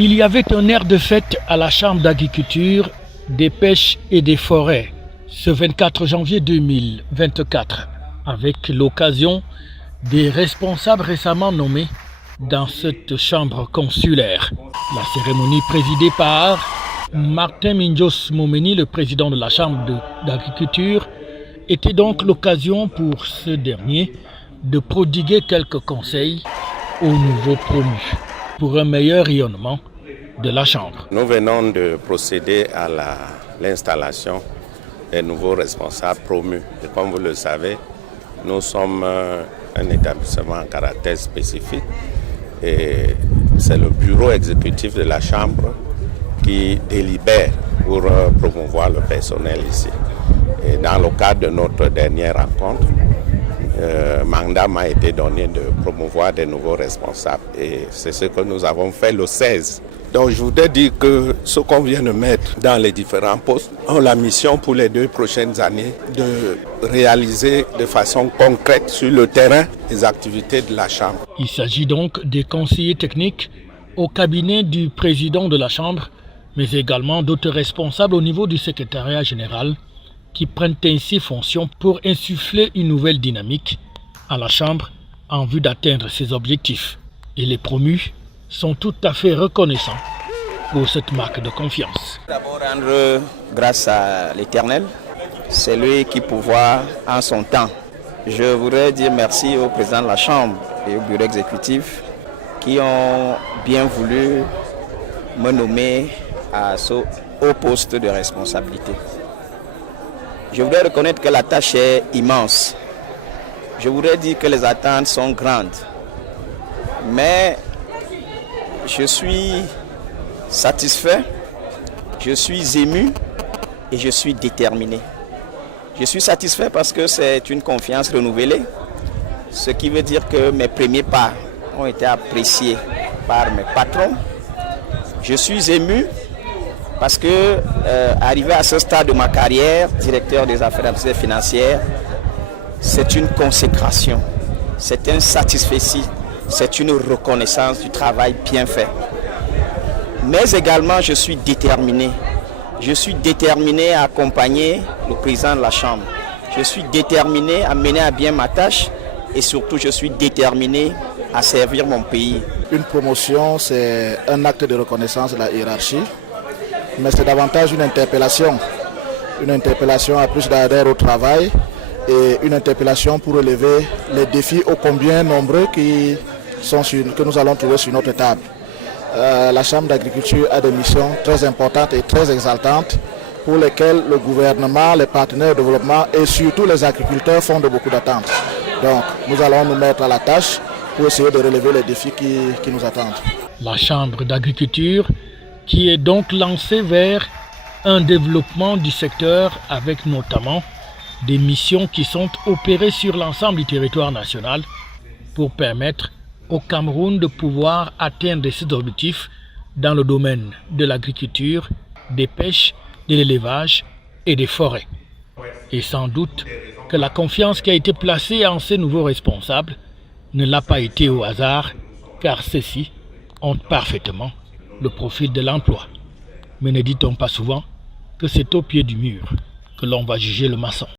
Il y avait un air de fête à la Chambre d'agriculture, des pêches et des forêts ce 24 janvier 2024 avec l'occasion des responsables récemment nommés dans cette chambre consulaire. La cérémonie présidée par Martin Minjos Momeni, le président de la Chambre d'agriculture, était donc l'occasion pour ce dernier de prodiguer quelques conseils aux nouveaux promus pour un meilleur rayonnement de la Chambre. Nous venons de procéder à l'installation des nouveaux responsables promus. Et comme vous le savez, nous sommes un établissement à caractère spécifique et c'est le bureau exécutif de la Chambre qui délibère pour promouvoir le personnel ici. Et dans le cadre de notre dernière rencontre, mandat m'a été donné de promouvoir des nouveaux responsables et c'est ce que nous avons fait le 16. Donc je voudrais dire que ce qu'on vient de mettre dans les différents postes ont la mission pour les 2 prochaines années de réaliser de façon concrète sur le terrain les activités de la Chambre. Il s'agit donc des conseillers techniques au cabinet du président de la Chambre, mais également d'autres responsables au niveau du secrétariat général qui prennent ainsi fonction pour insuffler une nouvelle dynamique à la Chambre en vue d'atteindre ses objectifs. Et les promus sont tout à fait reconnaissants pour cette marque de confiance. D'abord rendre grâce à l'Éternel, c'est lui qui pourvoit en son temps. Je voudrais dire merci au président de la Chambre et au bureau exécutif qui ont bien voulu me nommer au poste de responsabilité. Je voudrais reconnaître que la tâche est immense. Je voudrais dire que les attentes sont grandes. Mais je suis satisfait, je suis ému et je suis déterminé. Je suis satisfait parce que c'est une confiance renouvelée, ce qui veut dire que mes premiers pas ont été appréciés par mes patrons. Je suis ému parce que, arrivé à ce stade de ma carrière, directeur des affaires financières, c'est une consécration, c'est un satisfecit, c'est une reconnaissance du travail bien fait. Mais également, je suis déterminé. Je suis déterminé à accompagner le président de la Chambre. Je suis déterminé à mener à bien ma tâche et surtout, je suis déterminé à servir mon pays. Une promotion, c'est un acte de reconnaissance de la hiérarchie. Mais c'est davantage une interpellation à plus d'adhérents au travail et une interpellation pour relever les défis ô combien nombreux que nous allons trouver sur notre table. La Chambre d'agriculture a des missions très importantes et très exaltantes pour lesquelles le gouvernement, les partenaires de développement et surtout les agriculteurs font de beaucoup d'attentes. Donc nous allons nous mettre à la tâche pour essayer de relever les défis qui nous attendent. La Chambre d'agriculture qui est donc lancé vers un développement du secteur avec notamment des missions qui sont opérées sur l'ensemble du territoire national pour permettre au Cameroun de pouvoir atteindre ses objectifs dans le domaine de l'agriculture, des pêches, de l'élevage et des forêts. Et sans doute que la confiance qui a été placée en ces nouveaux responsables ne l'a pas été au hasard, car ceux-ci ont parfaitement le profil de l'emploi. Mais ne dit-on pas souvent que c'est au pied du mur que l'on va juger le maçon?